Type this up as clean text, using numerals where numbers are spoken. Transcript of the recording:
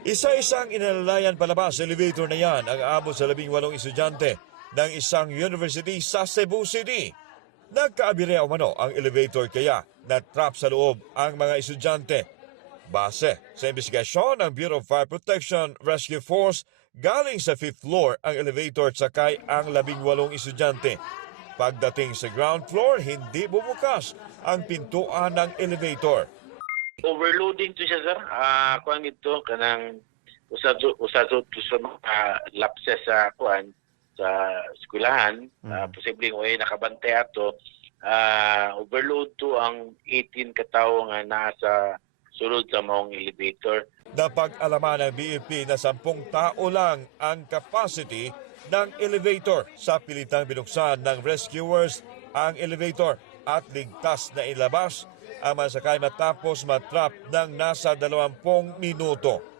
Isa-isang inalalayan palabas sa elevator na yan ang aabot sa 18 estudyante ng isang university sa Cebu City. Nagkaabire umano ang elevator kaya na-trap sa loob ang mga estudyante. Base sa investigasyon ng Bureau of Fire Protection Rescue Force, galing sa 5th floor ang elevator at sakay ang 18 estudyante. Pagdating sa ground floor, hindi bumukas ang pintuan ng elevator. Overloading to siya, sir. Kuan ito kanang usado sa mga lapses sa kuan sa eskwelahan. Posibleng way nakabantay ato. Overload to ang 18 katawo nga nasa sulod sa maong elevator. Napag-alaman ng BFP na 10 tao lang ang capacity ng elevator. Sa pilitang binuksan ng rescuers ang elevator at ligtas na ilabas ang mga sakay matapos matrap ng nasa 20 minuto.